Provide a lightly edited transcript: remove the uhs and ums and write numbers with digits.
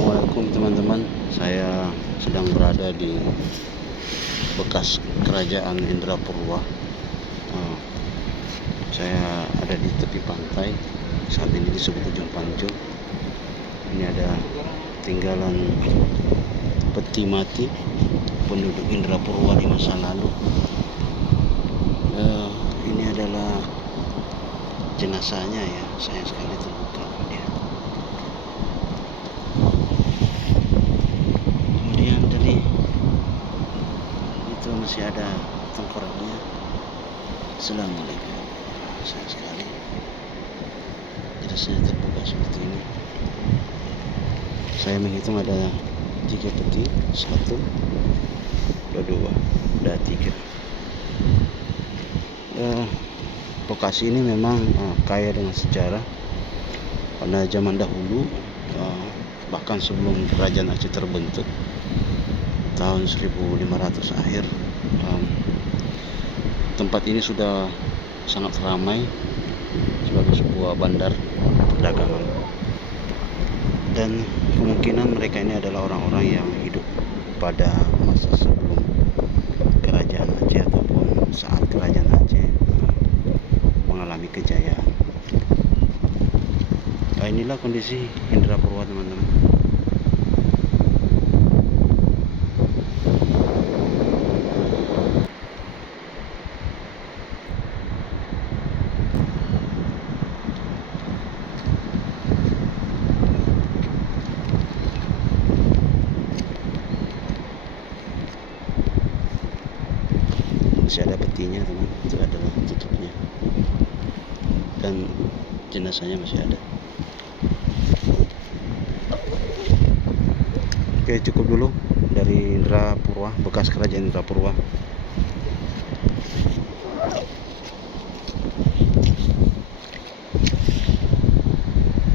Assalamualaikum teman-teman. Saya sedang berada di bekas kerajaan Indrapurwa. Saya ada di tepi pantai. Saat ini disebut Ujung Pancu. Ini ada tinggalan peti mati penduduk Indrapurwa di masa lalu. Ini adalah jenazahnya ya. Sayang sekali terbuka dia. Kemudian tadi itu masih ada tengkoraknya. Assalamualaikum. Sayang sekali jenazahnya terbuka seperti ini. Saya menghitung ada 3 peti. 1, 2, ada 3. Lokasi ini memang kaya dengan sejarah. Pada zaman dahulu, bahkan sebelum kerajaan Aceh terbentuk tahun 1500 akhir, tempat ini sudah sangat ramai sebagai sebuah bandar perdagangan, dan kemungkinan mereka ini adalah orang-orang yang hidup pada masa sebelum kerajaan Aceh ataupun saat kerajaan Aceh mengalami kejayaan. Inilah kondisi Indrapurwa teman-teman. Masih ada petinya teman, itu adalah tutupnya, dan jenazahnya masih ada. Oke, cukup dulu dari Indrapurwa, bekas kerajaan Indrapurwa.